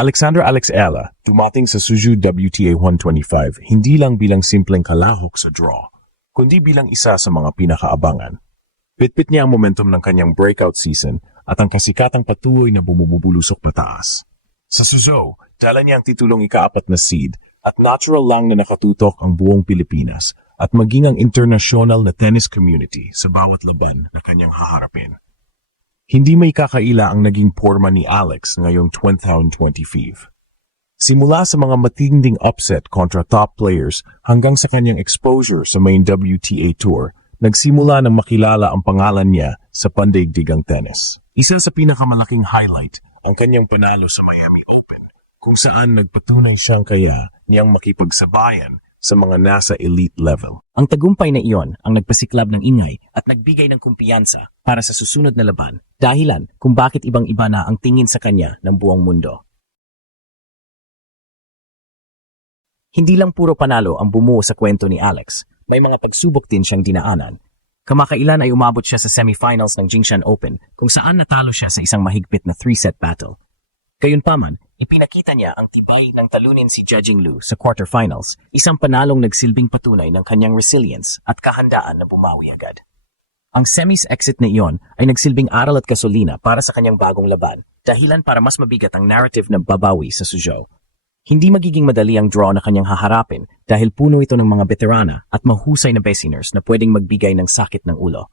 Alexandra Ella, dumating sa Suzhou WTA 125 hindi lang bilang simpleng kalahok sa draw, kundi bilang isa sa mga pinakaabangan. Pitpit niya ang momentum ng kanyang breakout season at ang kasikatang patuloy na bumubulusok pataas. Sa Suzhou, dala niya ang titulong ika-4 na seed at natural lang na nakatutok ang buong Pilipinas at maging ang international na tennis community sa bawat laban na kanyang haharapin. Hindi may kakaila ang naging porma ni Alex ngayong 2025. Simula sa mga matinding upset kontra top players hanggang sa kanyang exposure sa main WTA Tour, nagsimula ng makilala ang pangalan niya sa pandaigdigang tennis. Isa sa pinakamalaking highlight ang kanyang panalo sa Miami Open, kung saan nagpatunay siyang kaya niyang makipagsabayan sa mga nasa elite level. Ang tagumpay na iyon ang nagpasiklab ng ingay at nagbigay ng kumpiyansa para sa susunod na laban, dahilan kung bakit ibang-iba na ang tingin sa kanya ng buong mundo. Hindi lang puro panalo ang bumuo sa kwento ni Alex, may mga pagsubok din siyang dinaanan. Kamakailan ay umabot siya sa semifinals ng Jingshan Open kung saan natalo siya sa isang mahigpit na 3-set battle. Gayunpaman, ipinakita niya ang tibay ng talunin si Jia Jinglu sa quarterfinals, isang panalong nagsilbing patunay ng kanyang resilience at kahandaan na bumawi agad. Ang semis exit na iyon ay nagsilbing aral at gasolina para sa kanyang bagong laban, dahilan para mas mabigat ang narrative na babawi sa Suzhou. Hindi magiging madali ang draw na kanyang haharapin dahil puno ito ng mga veterana at mahusay na besiners na pwedeng magbigay ng sakit ng ulo.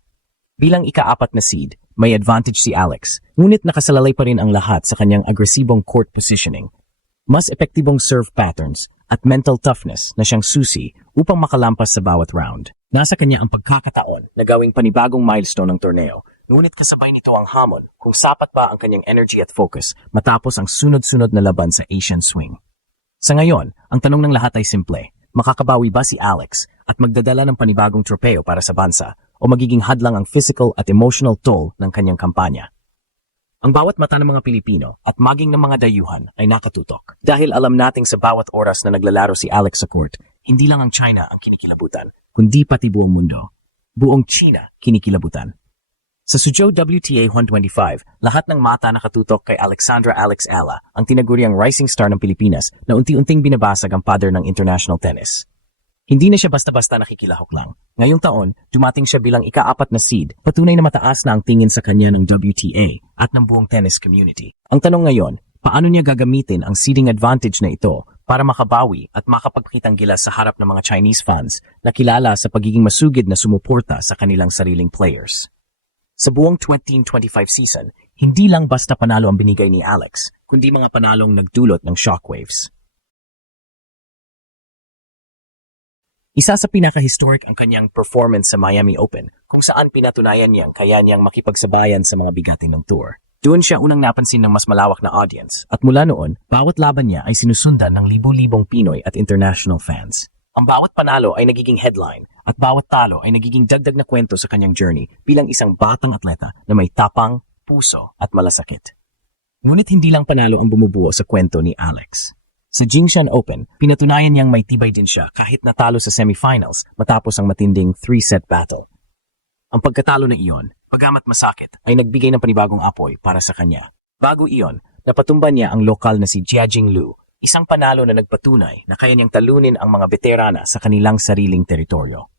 Bilang ika-4 na seed, may advantage si Alex, ngunit nakasalalay pa rin ang lahat sa kanyang agresibong court positioning. Mas epektibong serve patterns at mental toughness na siyang susi upang makalampas sa bawat round. Nasa kanya ang pagkakataon na gawing panibagong milestone ng torneo, ngunit kasabay nito ang hamon kung sapat pa ang kanyang energy at focus matapos ang sunod-sunod na laban sa Asian Swing. Sa ngayon, ang tanong ng lahat ay simple, makakabawi ba si Alex at magdadala ng panibagong tropeo para sa bansa o magiging hadlang ang physical at emotional toll ng kanyang kampanya? Ang bawat mata ng mga Pilipino at maging ng mga dayuhan ay nakatutok. Dahil alam nating sa bawat oras na naglalaro si Alex sa court, hindi lang ang China ang kinikilabutan, kundi pati buong mundo. Buong China kinikilabutan. Sa Suzhou WTA 125, lahat ng mata nakatutok kay Alexandra Ella, ang tinaguriang rising star ng Pilipinas na unti-unting binabasag ang pader ng international tennis. Hindi na siya basta-basta nakikilahok lang. Ngayong taon, dumating siya bilang ika-4 na seed, patunay na mataas na ang tingin sa kanya ng WTA at ng buong tennis community. Ang tanong ngayon, paano niya gagamitin ang seeding advantage na ito para makabawi at makapagpakitang gilas sa harap ng mga Chinese fans na kilala sa pagiging masugid na sumuporta sa kanilang sariling players? Sa buong 2025 season, hindi lang basta panalo ang binigay ni Alex, kundi mga panalong nagdulot ng shockwaves. Isa sa pinaka-historic ang kanyang performance sa Miami Open, kung saan pinatunayan niya ang kaya niyang makipagsabayan sa mga bigatin ng tour. Doon siya unang napansin ng mas malawak na audience, at mula noon, bawat laban niya ay sinusundan ng libo-libong Pinoy at international fans. Ang bawat panalo ay nagiging headline at bawat talo ay nagiging dagdag na kwento sa kanyang journey bilang isang batang atleta na may tapang, puso at malasakit. Ngunit hindi lang panalo ang bumubuo sa kwento ni Alex. Sa Jingshan Open, pinatunayan niyang may tibay din siya kahit natalo sa semifinals matapos ang matinding 3-set battle. Ang pagkatalo na iyon, pagamat masakit, ay nagbigay ng panibagong apoy para sa kanya. Bago iyon, napatumba niya ang lokal na si Jia Jinglu, isang panalo na nagpatunay na kaya niyang talunin ang mga veterana sa kanilang sariling teritoryo.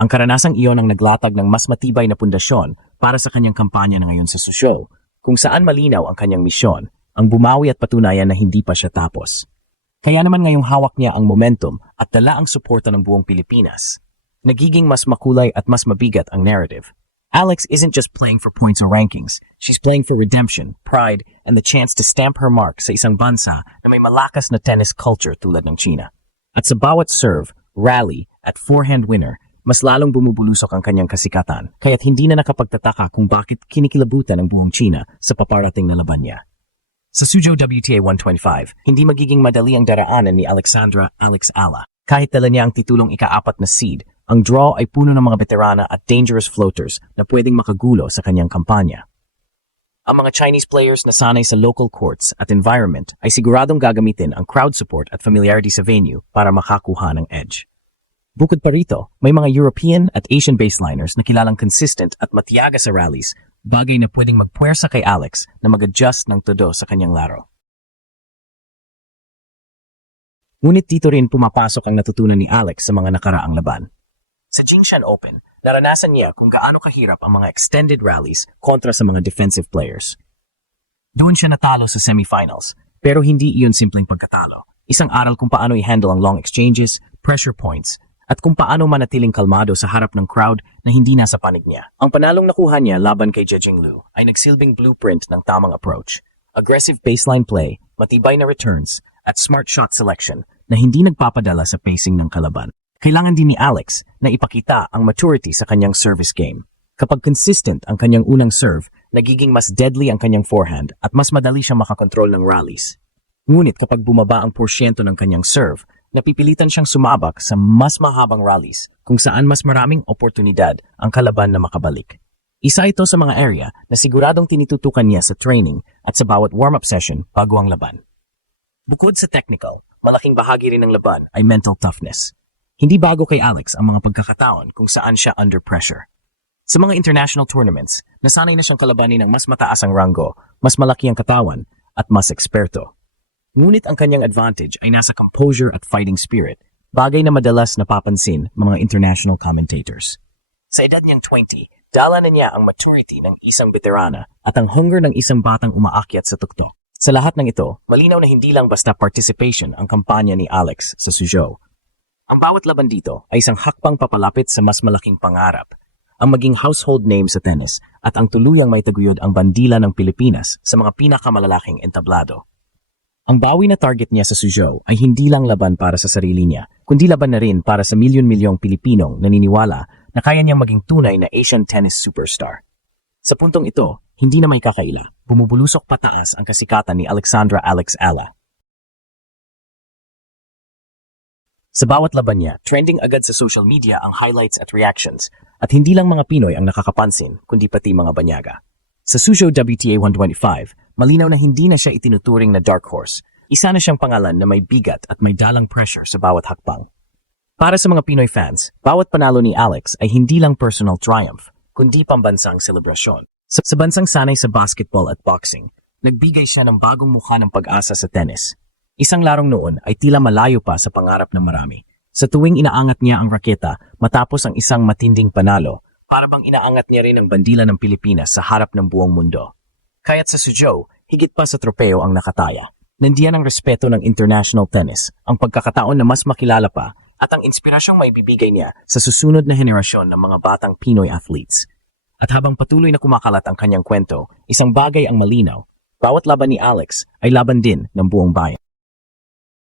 Ang karanasang iyon ang naglatag ng mas matibay na pundasyon para sa kanyang kampanya na ngayon sa Suzhou, kung saan malinaw ang kanyang misyon, ang bumawi at patunayan na hindi pa siya tapos. Kaya naman ngayong hawak niya ang momentum at dala ang suporta ng buong Pilipinas, nagiging mas makulay at mas mabigat ang narrative. Alex isn't just playing for points or rankings. She's playing for redemption, pride, and the chance to stamp her mark sa isang bansa na may malakas na tennis culture tulad ng China. At sa bawat serve, rally, at forehand winner, mas lalong bumubulusok ang kanyang kasikatan, kaya't hindi na nakapagtataka kung bakit kinikilabutan ng buong China sa paparating na laban niya. Sa Suzhou WTA 125, hindi magiging madali ang daraanan ni Alexandra Ella. Kahit dala niya ang titulong ika-4 na seed, ang draw ay puno ng mga veterana at dangerous floaters na pwedeng makagulo sa kanyang kampanya. Ang mga Chinese players na sanay sa local courts at environment ay siguradong gagamitin ang crowd support at familiarity sa venue para makakuha ng edge. Bukod pa rito, may mga European at Asian baseliners na kilalang consistent at matiyaga sa rallies, bagay na pwedeng magpuwersa kay Alex na mag-adjust ng todo sa kanyang laro. Ngunit dito rin pumapasok ang natutunan ni Alex sa mga nakaraang laban. Sa Jingshan Open, naranasan niya kung gaano kahirap ang mga extended rallies kontra sa mga defensive players. Doon siya natalo sa semifinals, pero hindi iyon simpleng pagkatalo. Isang aral kung paano i-handle ang long exchanges, pressure points, at kung paano manatiling kalmado sa harap ng crowd na hindi nasa panig niya. Ang panalong nakuha niya laban kay Jejing Liu ay nagsilbing blueprint ng tamang approach. Aggressive baseline play, matibay na returns, at smart shot selection na hindi nagpapadala sa pacing ng kalaban. Kailangan din ni Alex na ipakita ang maturity sa kanyang service game. Kapag consistent ang kanyang unang serve, nagiging mas deadly ang kanyang forehand at mas madali siyang makakontrol ng rallies. Ngunit kapag bumaba ang porsyento ng kanyang serve, napipilitan siyang sumabak sa mas mahabang rallies kung saan mas maraming oportunidad ang kalaban na makabalik. Isa ito sa mga area na siguradong tinitutukan niya sa training at sa bawat warm-up session bago ang laban. Bukod sa technical, malaking bahagi rin ng laban ay mental toughness. Hindi bago kay Alex ang mga pagkakataon kung saan siya under pressure. Sa mga international tournaments, nasanay na siyang kalabanin ng mas mataas ang ranggo, mas malaki ang katawan, at mas eksperto. Ngunit ang kanyang advantage ay nasa composure at fighting spirit, bagay na madalas napapansin ng mga international commentators. Sa edad niyang 20, dala na niya ang maturity ng isang veterana at ang hunger ng isang batang umaakyat sa tuktok. Sa lahat ng ito, malinaw na hindi lang basta participation ang kampanya ni Alex sa Suzhou. Ang bawat laban dito ay isang hakbang papalapit sa mas malaking pangarap, ang maging household name sa tennis at ang tuluyang may taguyod ang bandila ng Pilipinas sa mga pinakamalalaking entablado. Ang bawi na target niya sa Suzhou ay hindi lang laban para sa sarili niya, kundi laban na rin para sa milyon-milyong Pilipinong naniniwala na kaya niyang maging tunay na Asian tennis superstar. Sa puntong ito, hindi na may kakaila, bumubulusok pataas ang kasikatan ni Alexandra Alex Ala. Sa bawat laban niya, trending agad sa social media ang highlights at reactions, at hindi lang mga Pinoy ang nakakapansin, kundi pati mga banyaga. Sa Suzhou WTA 125, malinaw na hindi na siya itinuturing na dark horse. Isa na siyang pangalan na may bigat at may dalang pressure sa bawat hakbang. Para sa mga Pinoy fans, bawat panalo ni Alex ay hindi lang personal triumph, kundi pambansang selebrasyon. Sa bansang sanay sa basketball at boxing, nagbigay siya ng bagong mukha ng pag-asa sa tennis. Isang larong noon ay tila malayo pa sa pangarap ng marami. Sa tuwing inaangat niya ang raketa matapos ang isang matinding panalo, para bang inaangat niya rin ang bandila ng Pilipinas sa harap ng buong mundo. Kaya't sa Suzhou, higit pa sa tropeo ang nakataya. Nandiyan ang respeto ng international tennis, ang pagkakataon na mas makilala pa, at ang inspirasyong maibibigay niya sa susunod na henerasyon ng mga batang Pinoy athletes. At habang patuloy na kumakalat ang kanyang kwento, isang bagay ang malinaw, bawat laban ni Alex ay laban din ng buong bayan.